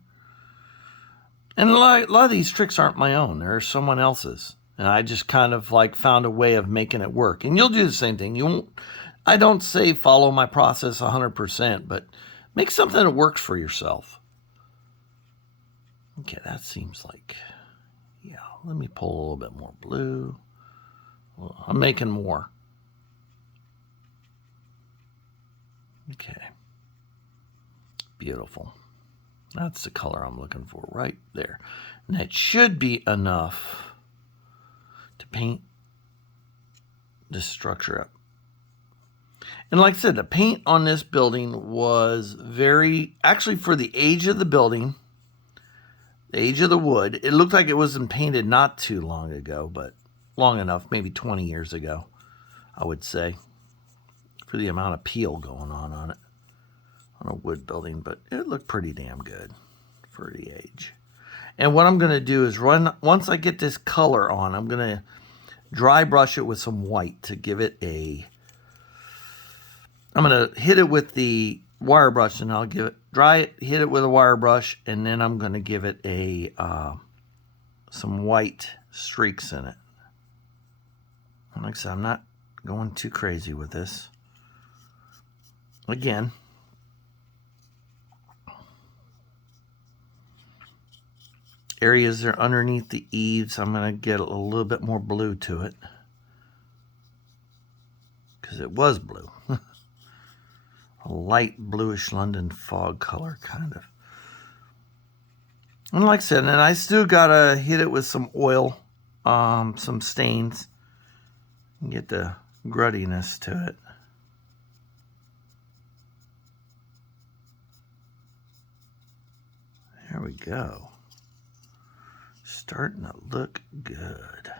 And a lot of these tricks aren't my own. They're someone else's. And I just kind of found a way of making it work. And you'll do the same thing. I don't say follow my process 100%, but make something that works for yourself. Okay, that seems like, yeah, let me pull a little bit more blue. I'm making more. Okay. Beautiful. That's the color I'm looking for right there. And that should be enough to paint this structure up. And like I said, the paint on this building was actually for the age of the building, the age of the wood, it looked like it wasn't painted not too long ago, but long enough, maybe 20 years ago, I would say, for the amount of peel going on it, on a wood building. But it looked pretty damn good for the age. And what I'm going to do is once I get this color on, I'm going to dry brush it with some white to give it I'm going to hit it with the wire brush, and I'll hit it with a wire brush, and then I'm going to give it some white streaks in it. And like I said, I'm not going too crazy with this. Again, areas that are underneath the eaves, I'm going to get a little bit more blue to it, because it was blue. A light bluish London fog color, kind of. And like I said, and I still got to hit it with some oil, some stains, and get the gruttiness to it. There we go. Starting to look good.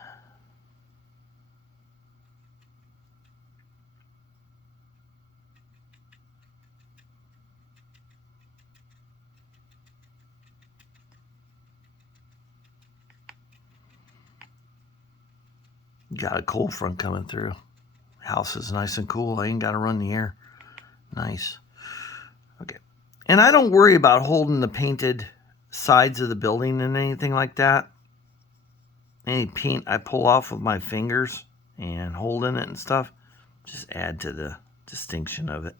Got a cold front coming through. House is nice and cool. I ain't got to run the air. Nice. Okay. And I don't worry about holding the painted sides of the building and anything like that. Any paint I pull off with my fingers and holding it and stuff, just add to the distinction of it.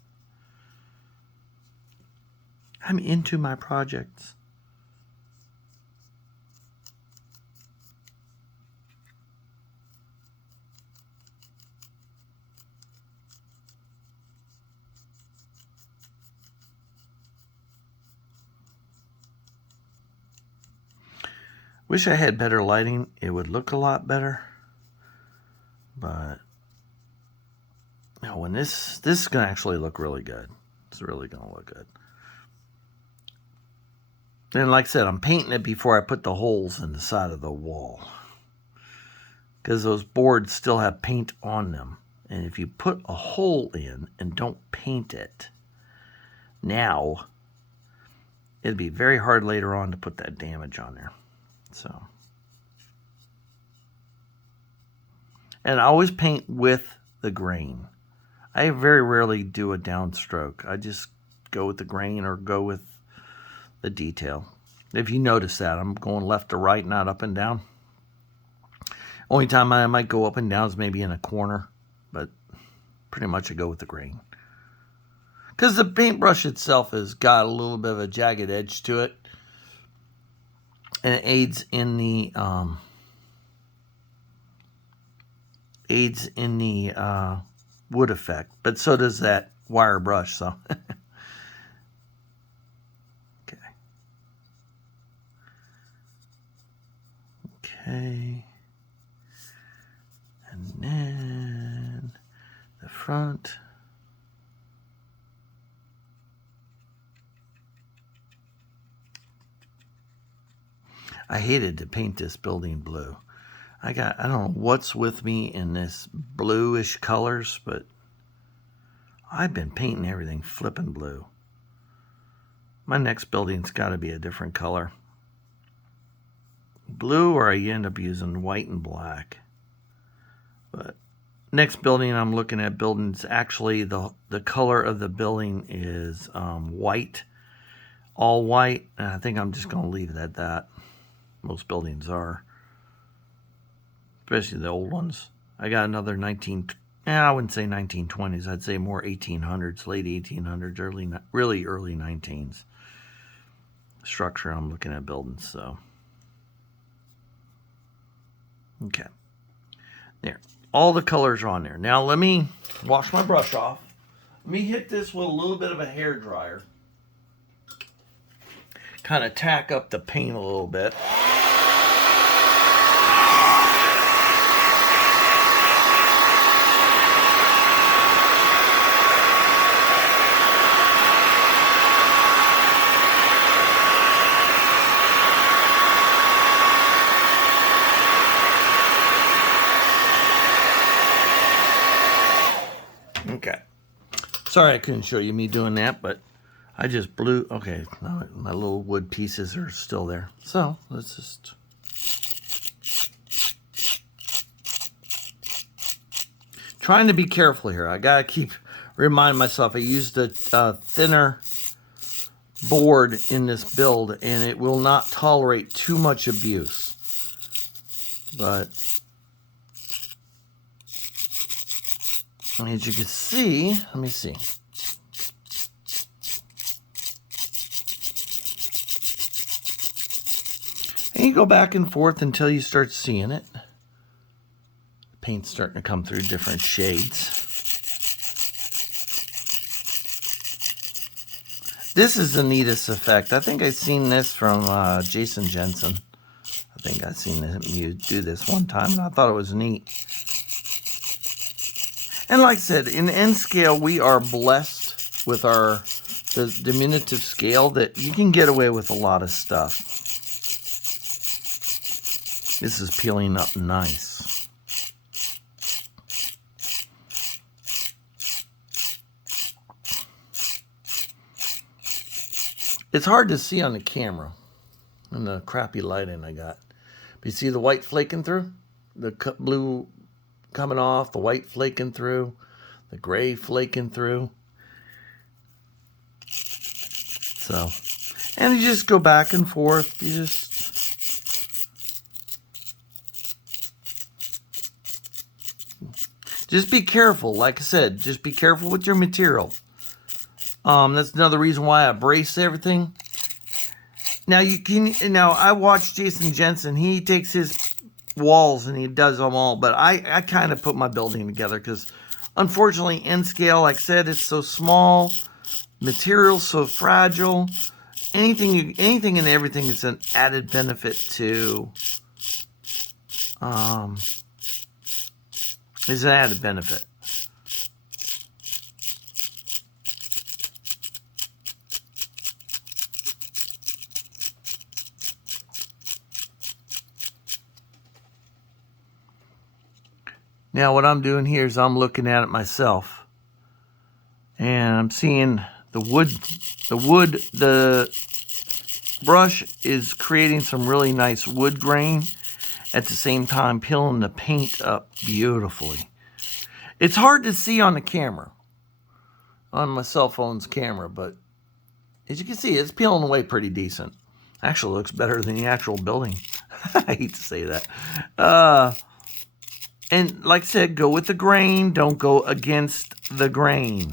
I'm into my projects. Wish I had better lighting. It would look a lot better. But now when this is going to actually look really good. It's really going to look good. And like I said, I'm painting it before I put the holes in the side of the wall. Because those boards still have paint on them. And if you put a hole in and don't paint it now, it'd be very hard later on to put that damage on there. So, and I always paint with the grain. I very rarely do a downstroke. I just go with the grain or go with the detail. If you notice that, I'm going left to right, not up and down. Only time I might go up and down is maybe in a corner, but pretty much I go with the grain. Because the paintbrush itself has got a little bit of a jagged edge to it, and it aids in the wood effect. But so does that wire brush. So. Okay, and then the front. I hated to paint this building blue. I don't know what's with me in this bluish colors, but I've been painting everything flipping blue. My next building's got to be a different color. Blue, or I end up using white and black. But next building I'm looking at buildings, actually the color of the building is white, all white, and I think I'm just going to leave it at that. Most buildings are, especially the old ones. I got another I wouldn't say 1920s, I'd say more 1800s, late 1800s, really early 19s structure I'm looking at buildings. So okay, there, all the colors are on there. Now let me wash my brush off. Let me hit this with a little bit of a hair dryer, kind of tack up the paint a little bit. Okay. Sorry I couldn't show you me doing that, but I just blew. Okay, my little wood pieces are still there. So let's just. Trying to be careful here. I gotta keep remind myself. I used a thinner board in this build, and it will not tolerate too much abuse. But as you can see, let me see. And you go back and forth until you start seeing it. The paint's starting to come through different shades. This is the neatest effect. I think I've seen this from Jason Jensen. I think I've seen him do this one time, and I thought it was neat. And like I said, in N scale, we are blessed with the diminutive scale that you can get away with a lot of stuff. This is peeling up nice. It's hard to see on the camera and the crappy lighting I got. But you see the white flaking through? The blue coming off, the white flaking through, the gray flaking through. So, and you just go back and forth. You just be careful. Like I said, just be careful with your material. That's another reason why I brace everything. Now I watch Jason Jensen. He takes his walls and he does them all, but I kind of put my building together because unfortunately N scale, like I said, it's so small, material's so fragile, anything and everything is an added benefit is an added benefit. Now what I'm doing here is I'm looking at it myself, and I'm seeing the brush is creating some really nice wood grain, at the same time peeling the paint up beautifully. It's hard to see on the camera, on my cell phone's camera, but as you can see, it's peeling away pretty decent. Actually looks better than the actual building. I hate to say that. And like I said, go with the grain, don't go against the grain.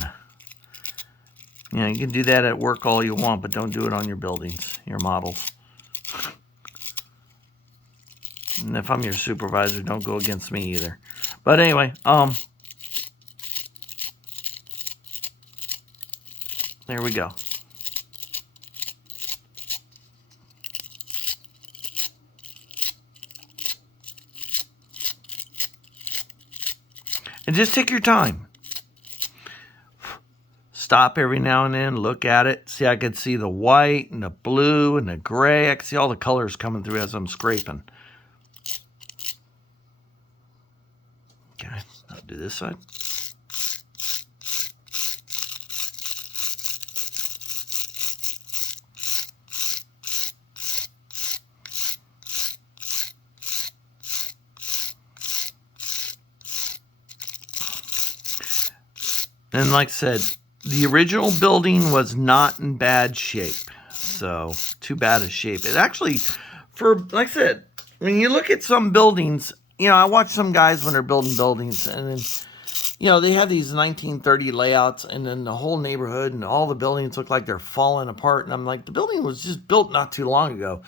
You know, you can do that at work all you want, but don't do it on your buildings, your models. And if I'm your supervisor, don't go against me either. But anyway, there we go. And just take your time. Stop every now and then, look at it. See, I could see the white and the blue and the gray. I can see all the colors coming through as I'm scraping. Okay, I'll do this side. And like I said, the original building was not in bad shape. So, too bad a shape. It actually, like I said, when you look at some buildings, you know, I watch some guys when they're building buildings, and then, you know, they have these 1930 layouts, and then the whole neighborhood and all the buildings look like they're falling apart. And I'm like, the building was just built not too long ago.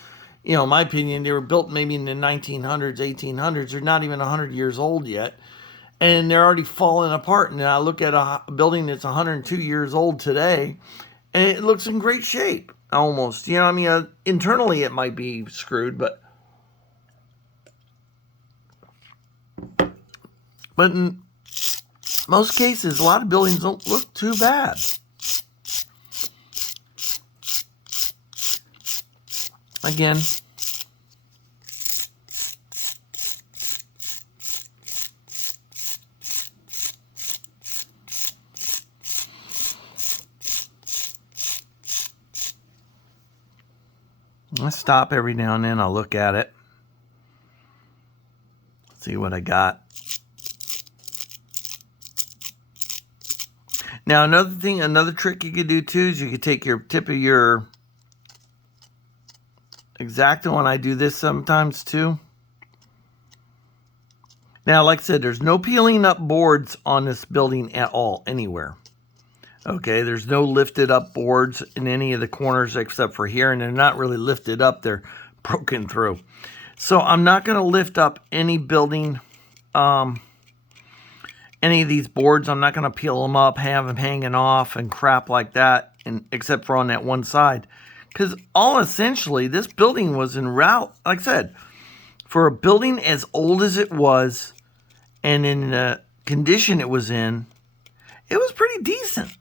You know, in my opinion, they were built maybe in the 1900s, 1800s. They're not even 100 years old yet. And they're already falling apart. And I look at a building that's 102 years old today, and it looks in great shape, almost. You know, I mean, internally it might be screwed, but in most cases, a lot of buildings don't look too bad. Again, I stop every now and then. I'll look at it, see what I got. Now, another trick you could do too is you could take your tip of your X-Acto, and I do this sometimes too. Now, like I said, there's no peeling up boards on this building at all, anywhere. Okay, there's no lifted up boards in any of the corners except for here, and they're not really lifted up, they're broken through. So I'm not going to lift up any building, any of these boards. I'm not going to peel them up, have them hanging off and crap like that, and except for on that one side. Because essentially, this building was in route, like I said, for a building as old as it was, and in the condition it was in, it was pretty decent.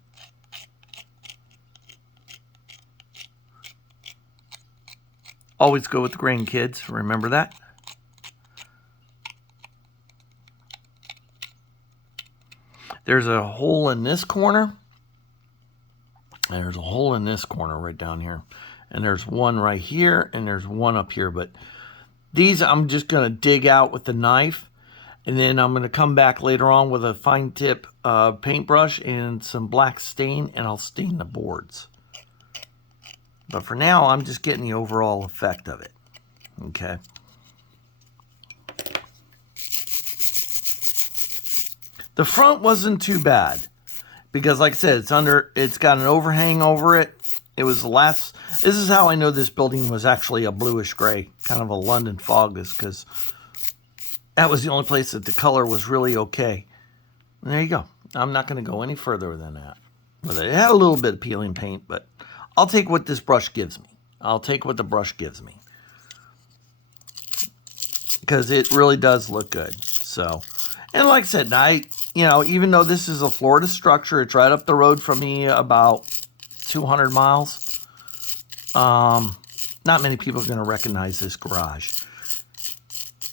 Always go with the grain, kids. Remember that. There's a hole in this corner. And there's a hole in this corner right down here. And there's one right here, and there's one up here. But these I'm just going to dig out with the knife. And then I'm going to come back later on with a fine tip paintbrush and some black stain, and I'll stain the boards. But for now, I'm just getting the overall effect of it. Okay. The front wasn't too bad because, like I said, it's got an overhang over it. It was this is how I know this building was actually a bluish gray, kind of a London fog, is because that was the only place that the color was really okay. And there you go. I'm not going to go any further than that. But it had a little bit of peeling paint, but I'll take what this brush gives me. I'll take what the brush gives me. Because it really does look good. So, and like I said, even though this is a Florida structure, it's right up the road from me about 200 miles. Not many people are going to recognize this garage.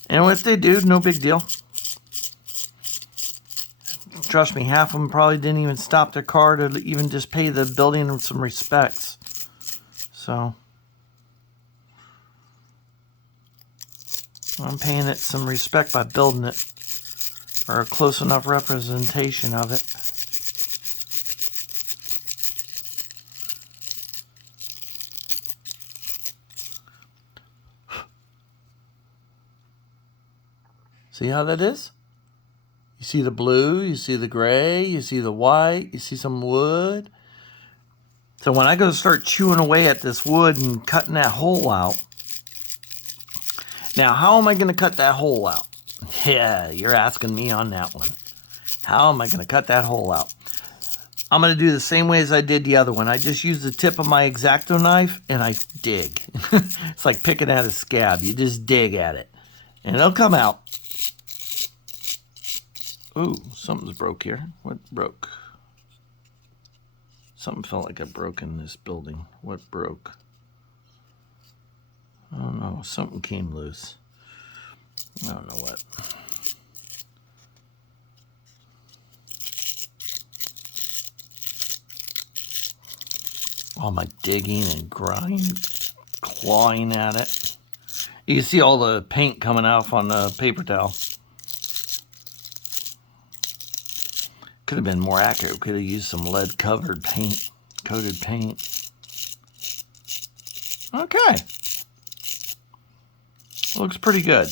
And if they do, no big deal. Trust me, half of them probably didn't even stop their car to even just pay the building some respects. So, I'm paying it some respect by building it, or a close enough representation of it. See how that is? You see the blue, you see the gray, you see the white, you see some wood. So when I go to start chewing away at this wood and cutting that hole out, now how am I going to cut that hole out? Yeah, you're asking me on that one. How am I going to cut that hole out? I'm going to do the same way as I did the other one. I just use the tip of my X-Acto knife and I dig. It's like picking at a scab. You just dig at it and it'll come out. Ooh, something's broke here. What broke? Something felt like it broke in this building. What broke? I don't know. Something came loose. I don't know what. All my digging and grinding, clawing at it. You can see all the paint coming off on the paper towel. Could have been more accurate. Could have used some lead coated paint. Okay. Looks pretty good.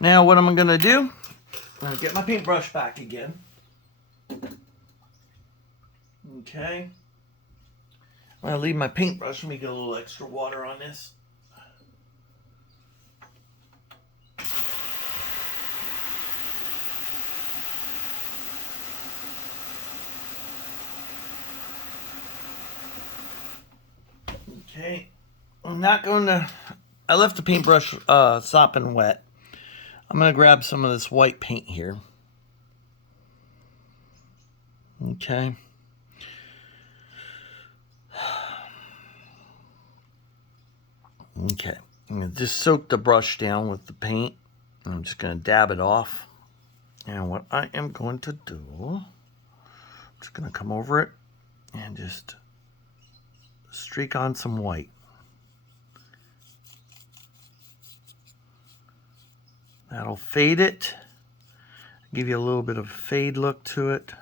Now what I'm going to do, I'm going to get my paintbrush back again. Okay. I'm going to leave my paintbrush. Let me get a little extra water on this. Okay, I'm not going to, I left the paintbrush sopping wet. I'm going to grab some of this white paint here. Okay. Okay, I'm going to just soak the brush down with the paint. I'm just going to dab it off. And what I am going to do, I'm just going to come over it and just streak on some white. That'll fade it. Give you a little bit of a fade look to it.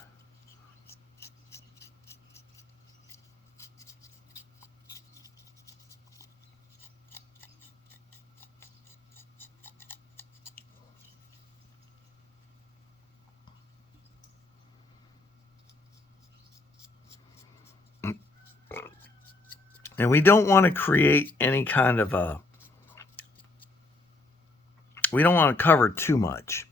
And we don't want to create any kind of a, we don't want to cover too much.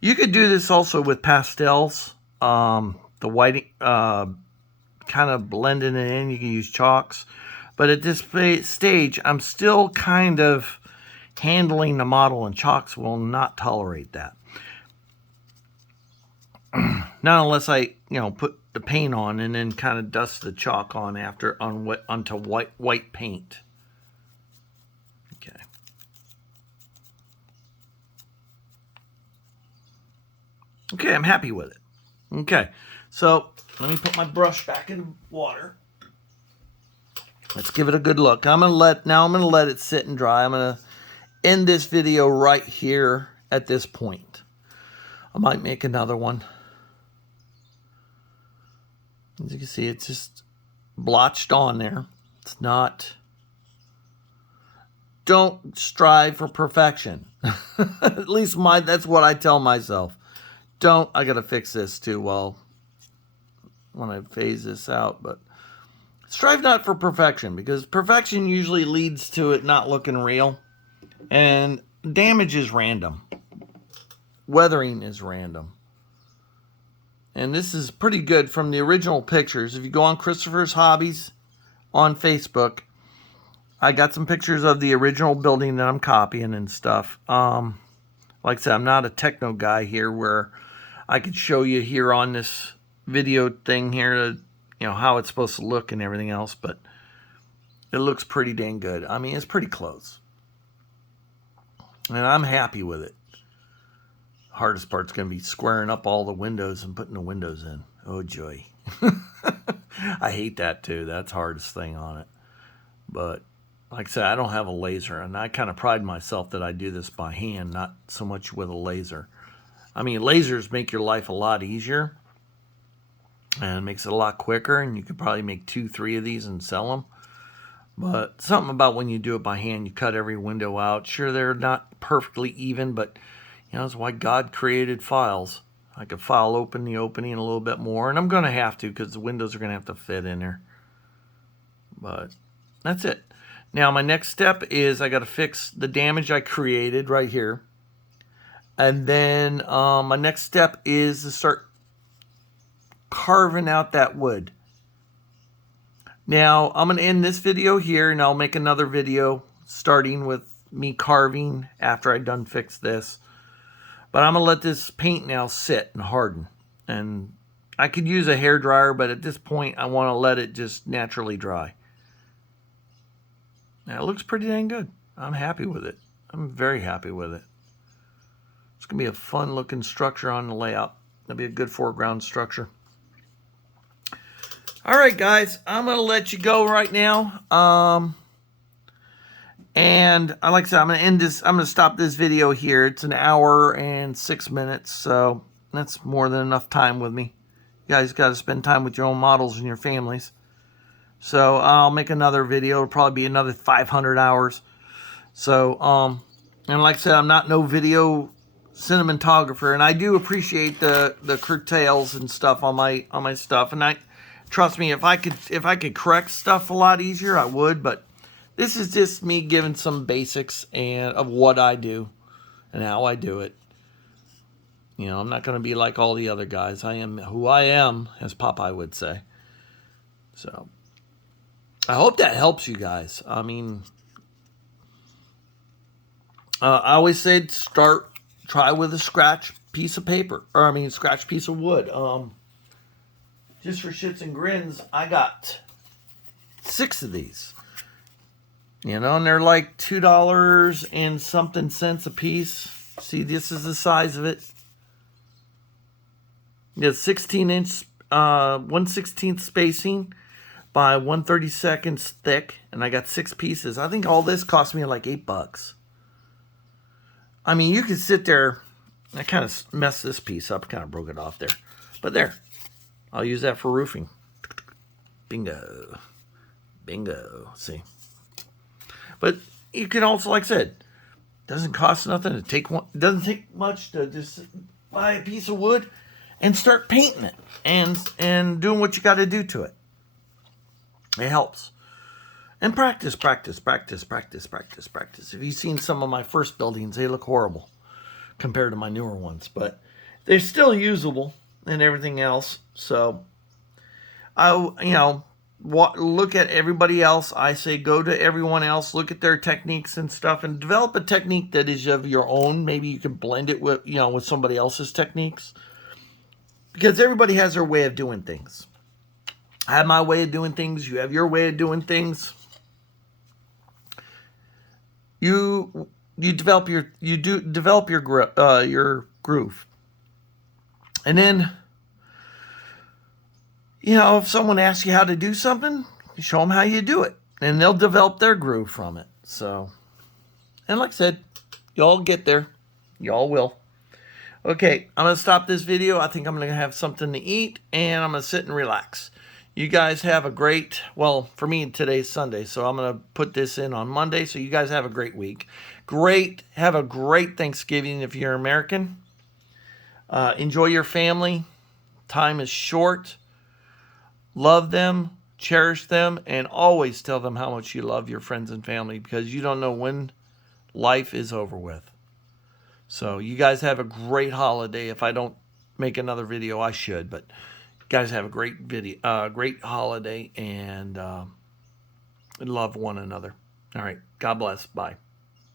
You could do this also with pastels. The white, kind of blending it in. You can use chalks. But at this stage, I'm still kind of handling the model, and chalks will not tolerate that. Not unless I, put the paint on and then kind of dust the chalk on after onto white paint. Okay. Okay, I'm happy with it. Okay, so let me put my brush back in water. Let's give it a good look. I'm gonna let it sit and dry. I'm gonna end this video right here at this point. I might make another one. As you can see, it's just blotched on there. It's not. Don't strive for perfection. At least that's what I tell myself. I gotta fix this too when I phase this out, but strive not for perfection, because perfection usually leads to it not looking real, and damage is random. Weathering is random. And this is pretty good from the original pictures. If you go on Christopher's Hobbies on Facebook, I got some pictures of the original building that I'm copying and stuff. Like I said, I'm not a techno guy here where I could show you here on this video thing here, how it's supposed to look and everything else, but it looks pretty dang good. I mean, it's pretty close. And I'm happy with it. Hardest part's going to be squaring up all the windows and putting the windows in. Oh, joy. I hate that, too. That's the hardest thing on it. But like I said, I don't have a laser, and I kind of pride myself that I do this by hand, not so much with a laser. I mean, lasers make your life a lot easier, and it makes it a lot quicker, and you could probably make 2, 3 of these and sell them. But something about when you do it by hand, you cut every window out. Sure, they're not perfectly even, but that's why God created files. I could file open the opening a little bit more, and I'm going to have to because the windows are going to have to fit in there. But that's it. Now, my next step is I got to fix the damage I created right here. And then my next step is to start carving out that wood. Now, I'm going to end this video here, and I'll make another video starting with me carving after I'm done fix this. But I'm going to let this paint now sit and harden. And I could use a hairdryer, but at this point, I want to let it just naturally dry. Now, it looks pretty dang good. I'm happy with it. I'm very happy with it. It's going to be a fun looking structure on the layout. It'll be a good foreground structure. All right, guys, I'm going to let you go right now. And like I said, I'm going to end this. I'm going to stop this video here. It's 1 hour and 6 minutes, so that's more than enough time with me. You guys got to spend time with your own models and your families. So I'll make another video. It'll probably be another 500 hours. So, and like I said, I'm not no video cinematographer, and I do appreciate the curtails and stuff on my stuff. And trust me, if I could correct stuff a lot easier, I would. But this is just me giving some basics of what I do and how I do it. I'm not going to be like all the other guys. I am who I am, as Popeye would say. So I hope that helps you guys. I mean, I always say try with a scratch piece of paper, or scratch piece of wood. Just for shits and grins, I got 6 of these. And they're like $2 and something cents a piece. See, this is the size of it. It's 16-inch, 1/16 spacing by 1/32 thick, and I got 6 pieces. I think all this cost me like $8. I mean, you could sit there. I kind of messed this piece up, kind of broke it off there, but there, I'll use that for roofing. Bingo, bingo. See, but you can also, like I said, doesn't cost nothing to take one. It doesn't take much to just buy a piece of wood and start painting it and doing what you got to do to it. It helps. And practice. If you've seen some of my first buildings, they look horrible compared to my newer ones. But they're still usable and everything else. So, look at everybody else. I say go to everyone else. Look at their techniques and stuff. And develop a technique that is of your own. Maybe you can blend it with, with somebody else's techniques. Because everybody has their way of doing things. I have my way of doing things. You have your way of doing things. You develop your groove, and then if someone asks you how to do something, you show them how you do it, and they'll develop their groove from it. So, and like I said, y'all get there, y'all will. Okay, I'm gonna stop this video. I think I'm gonna have something to eat, and I'm gonna sit and relax. You guys have a great, well, for me, today's Sunday, so I'm going to put this in on Monday, so you guys have a great week. Have a great Thanksgiving if you're American. Enjoy your family. Time is short. Love them, cherish them, and always tell them how much you love your friends and family, because you don't know when life is over with. So you guys have a great holiday if I don't make another video. I should, but guys have a great video, great holiday, and love one another. All right. God bless. Bye.